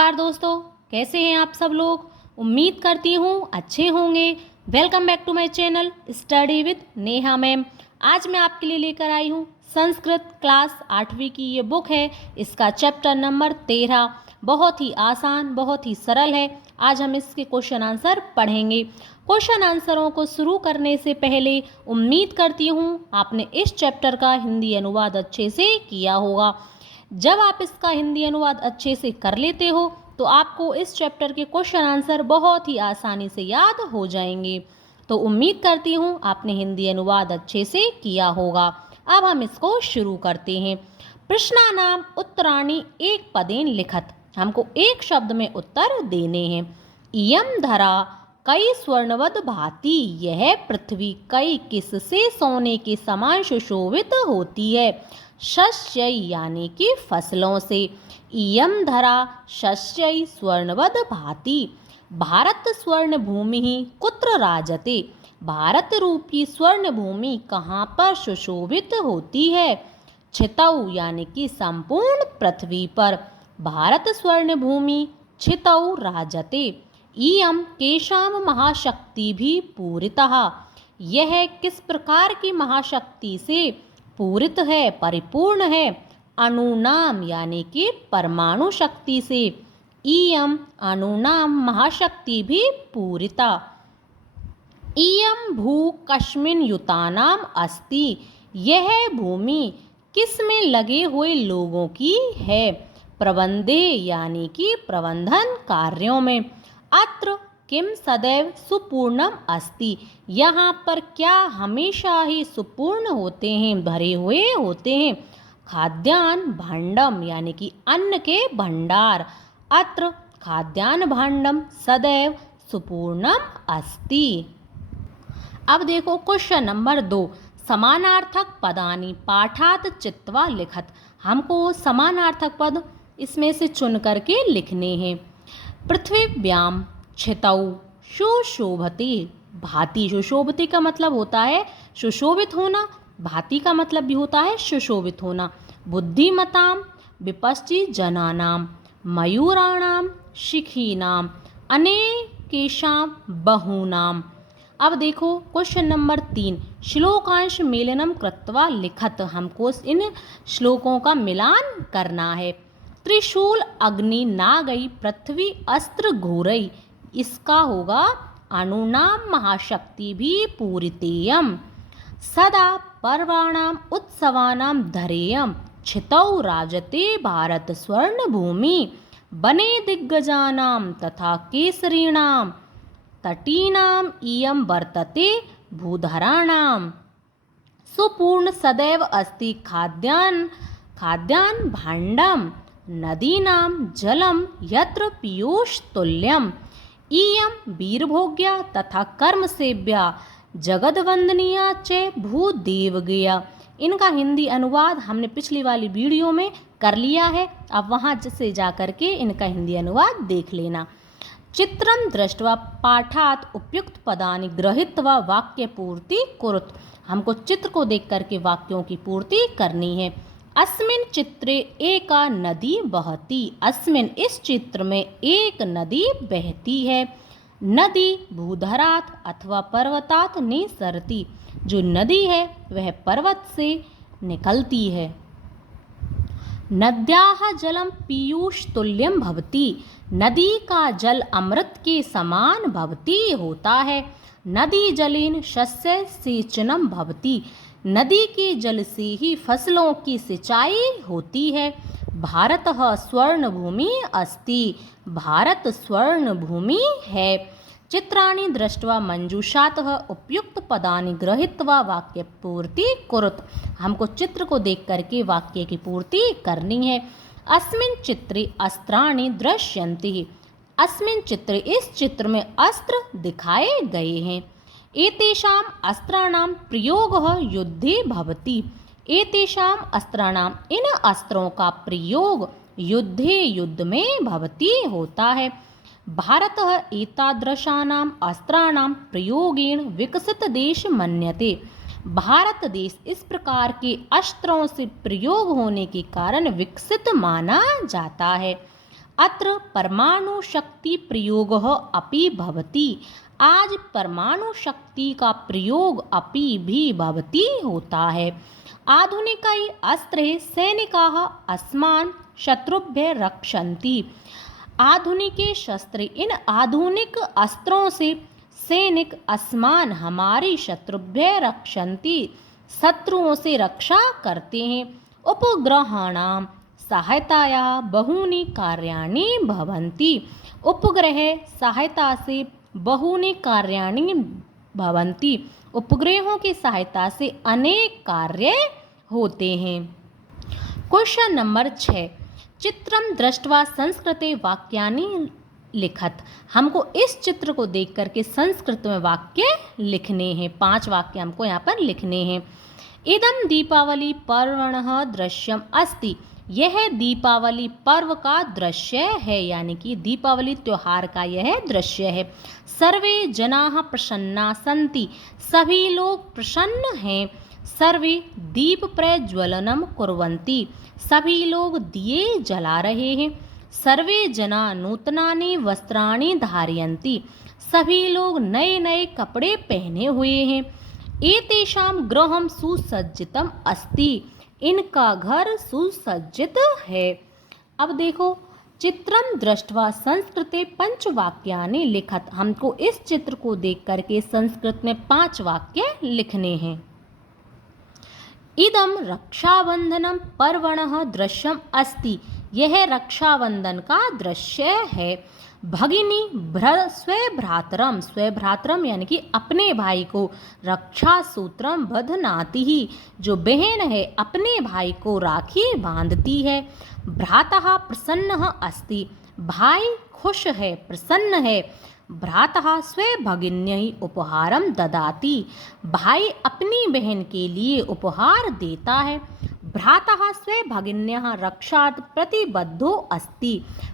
नमस्कार दोस्तों, कैसे हैं आप सब लोग। उम्मीद करती हूँ अच्छे होंगे। Welcome back to my channel study with Neha ma'am. आज मैं आपके लिए लेकर आई हूँ संस्कृत क्लास 8वीं की ये बुक है। इसका चैप्टर नंबर 13 बहुत ही आसान, बहुत ही सरल है। आज हम इसके क्वेश्चन आंसर पढ़ेंगे। क्वेश्चन आंसरों को शुरू करने से पहले उम्मीद करती हूँ आपने इस चैप्टर का हिंदी अनुवाद अच्छे से किया होगा। जब आप इसका हिंदी अनुवाद अच्छे से कर लेते हो तो आपको इस चैप्टर के क्वेश्चन आंसर बहुत ही आसानी से याद हो जाएंगे। तो उम्मीद करती हूँ आपने हिंदी अनुवाद अच्छे से किया होगा। अब हम इसको शुरू करते हैं। प्रश्नानाम उत्तराणि एक पदेन लिखत। हमको एक शब्द में उत्तर देने हैं। इयम धरा कई स्वर्णवद भांति। यह पृथ्वी कई किससे सोने के समान सुशोभित होती है। शस्य यानी कि फसलों से। इयम धरा शस्य स्वर्णवद भांति। भारत स्वर्ण भूमि कुत्र राजते। भारत रूपी स्वर्ण भूमि कहाँ पर सुशोभित होती है। छितौ यानी कि संपूर्ण पृथ्वी पर। भारत स्वर्ण भूमि छितौ राजते। इयम केशाम महाशक्ति भी पूरितः। यह किस प्रकार की महाशक्ति से पूरित है, परिपूर्ण है। अणुनाम यानी कि परमाणु शक्ति से। इयम अणुनाम महाशक्ति भी पूरिता। इयम भू कस्मिन् युतानाम अस्ति। यह भूमि किस में लगे हुए लोगों की है। प्रबंधे यानी कि प्रबंधन कार्यों में। अत्र किम सदैव सुपूर्णम अस्ति। यहाँ पर क्या हमेशा ही सुपूर्ण होते हैं, भरे हुए होते हैं। खाद्यान्न भांडम यानी कि अन्न के भंडार। अत्र खाद्यान्न भांडम सदैव सुपूर्णम अस्ति। अब देखो क्वेश्चन नंबर 2। समानार्थक पदानि पाठात चित्वा लिखत। हमको समानार्थक पद इसमें से चुन करके लिखने हैं। पृथ्वीभ्याम छितौ सुशोभते भांति। सुशोभते का मतलब होता है सुशोभित होना। भांति का मतलब भी होता है सुशोभित होना। बुद्धिमताम विपश्चि जनानाम मयूराणाम शिखीनाम अनेकेशाम बहूनाम। अब देखो क्वेश्चन नंबर 3। श्लोकांश मेलनम कृत्वा लिखत। हमको इन श्लोकों का मिलान करना है। त्रिशूल अग्नि नागई पृथ्वी अस्त्र घोरई। इसका होगा अणुनाम महाशक्ति भी पूरितेयम। सदा पर्वाणाम उत्सवानाम धरेयम। छितौ राजते भारत स्वर्ण भूमि। बने दिग्गजानाम तथा केसरीणाम। तटीनाम इयम वर्तते भूधराणाम। सुपूर्ण सदैव अस्ति खाद्यान्न भांडम। नदीनां जलम यत्र पीयूष तुल्यम। इयं वीरभोग्या तथा कर्म सेव्या जगदवंदनीया च भूदेवगया। इनका हिंदी अनुवाद हमने पिछली वाली वीडियो में कर लिया है। अब वहाँ से जा कर के इनका हिंदी अनुवाद देख लेना। चित्रम दृष्ट्वा पाठात उपयुक्त पदानि गृहीत्वा वाक्य पूर्ति कुरुत। हमको चित्र को देख करके वाक्यों की पूर्ति करनी है। अस्मिन चित्रे एका नदी बहती। अस्मिन इस चित्र में एक नदी बहती है। नदी भूधरात अथवा पर्वतात निसरती। जो नदी है वह पर्वत से निकलती है। नद्याः जलम पीयूष तुल्यम भवति। नदी का जल अमृत के समान भवति होता है। नदी जलेन शस्य सेचनम भवति। नदी के जल से ही फसलों की सिंचाई होती है। भारतः स्वर्ण भूमि अस्ति। भारत स्वर्ण भूमि है। चित्राणि दृष्ट्वा मंजूषातः उपयुक्त पदानि गृहीत्वा वाक्य पूर्ति कुरुत। हमको चित्र को देख करके वाक्य की पूर्ति करनी है। अस्मिन् चित्रे अस्त्राणि दृश्यन्ते। अस्मिन् चित्रे इस चित्र में अस्त्र दिखाए गए हैं। एतेषाम् अस्त्राणां प्रयोगः युद्धे भवति। एतेषाम् अस्त्राणां इन अस्त्रों का प्रयोग युद्ध में भवति होता है। भारतः एतादृशानाम् अस्त्राणां प्रयोगेण विकसित देश मन्यते। भारत देश इस प्रकार के अस्त्रों से प्रयोग होने के कारण विकसित माना जाता है। अत्र परमाणु शक्ति प्रयोगः अपि भवति। आज परमाणु शक्ति का प्रयोग अपि भी भवति होता है। आधुनिकै अस्त्रे सैनिकाः अस्मान् शत्रुभ्यः रक्षन्ति। आधुनिक शस्त्र, इन आधुनिक अस्त्रों से सैनिक अस्मान हमारी शत्रुभ्यः रक्षन्ति, शत्रुओं से रक्षा करते हैं। उपग्रहाणां सहायताया बहूनि कार्याणि भवन्ति। उपग्रह सहायता से बहूनि कार्याणि भवन्ति। उपग्रहों की सहायता से अनेक कार्य होते हैं। क्वेश्चन नंबर 6, चित्रम दृष्ट्वा संस्कृते वाक्यानि लिखत। हमको इस चित्र को देख करके संस्कृत में वाक्य लिखने हैं। 5 वाक्य हमको यहाँ पर लिखने हैं। इदम दीपावली पर्वणः दृश्यम अस्ति। यह दीपावली पर्व का दृश्य है, यानी कि दीपावली त्योहार का यह दृश्य है। सर्वे जनाः प्रसन्ना सन्ति। सभी लोग प्रसन्न हैं। सर्वे दीप प्रज्वलनम कुर्वन्ति। सभी लोग दिए जला रहे हैं। सर्वे जना नूतनानि वस्त्राणि धारयन्ति। सभी लोग नए नए कपड़े पहने हुए हैं। एतेषां गृहं सुसज्जितम अस्ति। इनका घर सुसज्जित है। अब देखो, चित्रम दृष्ट्वा संस्कृते 5 वाक्यानि लिखत। हमको इस चित्र को देख करके संस्कृत में 5 वाक्य लिखने हैं। इदम रक्षाबंधनम पर्वणः दृश्यम अस्ति। यह रक्षाबंधन का दृश्य है। भगिनी स्वभ्रातरम, स्वभ्रातरम यानी कि अपने भाई को, रक्षा सूत्रम बध्नाति ही, जो बहन है अपने भाई को राखी बांधती है। भ्रातः प्रसन्नः अस्ति। भाई खुश है, प्रसन्न है। भ्रातः स्वभगिन्यै उपहारम ददाति। भाई अपनी बहन के लिए उपहार देता है। भ्रातः स्वभगिन्याः रक्षात् प्रतिबद्धो अस्ति।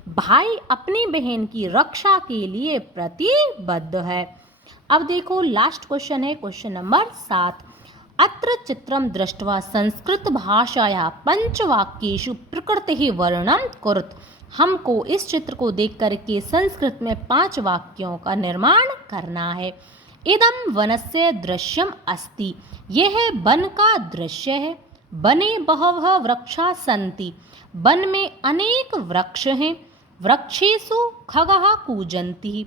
भाई अपनी बहन की रक्षा के लिए प्रतिबद्ध है। अब देखो, लास्ट क्वेश्चन है क्वेश्चन नंबर 7। अत्र चित्रम दृष्ट्वा संस्कृत भाषाया 5 वाक्येषु प्रकृतिः वर्णनं कुरुत। हमको इस चित्र को देख करके संस्कृत में 5 वाक्यों का निर्माण करना है। इदम वनस्य दृश्यम अस्ति। यह वन का दृश्य है। वने बहवः वृक्षा सन्ति। वन में अनेक वृक्ष हैं। वृक्षेषु खगः कूजन्ति।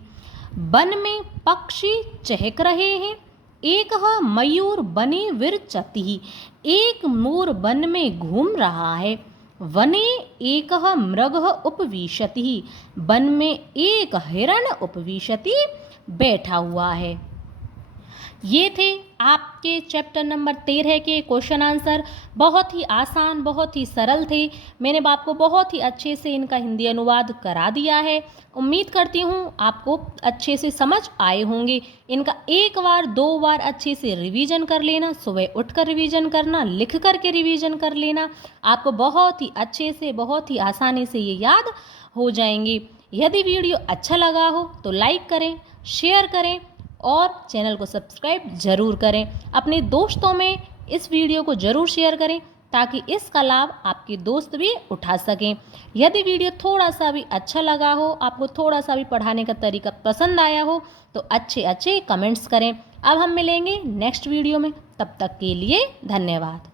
वन में पक्षी चहक रहे हैं। एकः मयूर वने विरचति। एक मोर वन में घूम रहा है। वने एकः मृगः उपविशति। वन में एक हिरण उपविशति, बैठा हुआ है। ये थे आपके चैप्टर नंबर 13 के क्वेश्चन आंसर। बहुत ही आसान, बहुत ही सरल थे। मैंने आपको बहुत ही अच्छे से इनका हिंदी अनुवाद करा दिया है। उम्मीद करती हूँ आपको अच्छे से समझ आए होंगे। इनका 1 बार 2 बार अच्छे से रिवीजन कर लेना। सुबह उठकर रिवीजन करना, लिख करके रिवीजन कर लेना। आपको बहुत ही अच्छे से, बहुत ही आसानी से ये याद हो जाएंगे। यदि वीडियो अच्छा लगा हो तो लाइक करें, शेयर करें और चैनल को सब्सक्राइब ज़रूर करें। अपने दोस्तों में इस वीडियो को ज़रूर शेयर करें ताकि इसका लाभ आपके दोस्त भी उठा सकें। यदि वीडियो थोड़ा सा भी अच्छा लगा हो, आपको थोड़ा सा भी पढ़ाने का तरीका पसंद आया हो तो अच्छे अच्छे कमेंट्स करें। अब हम मिलेंगे नेक्स्ट वीडियो में। तब तक के लिए धन्यवाद।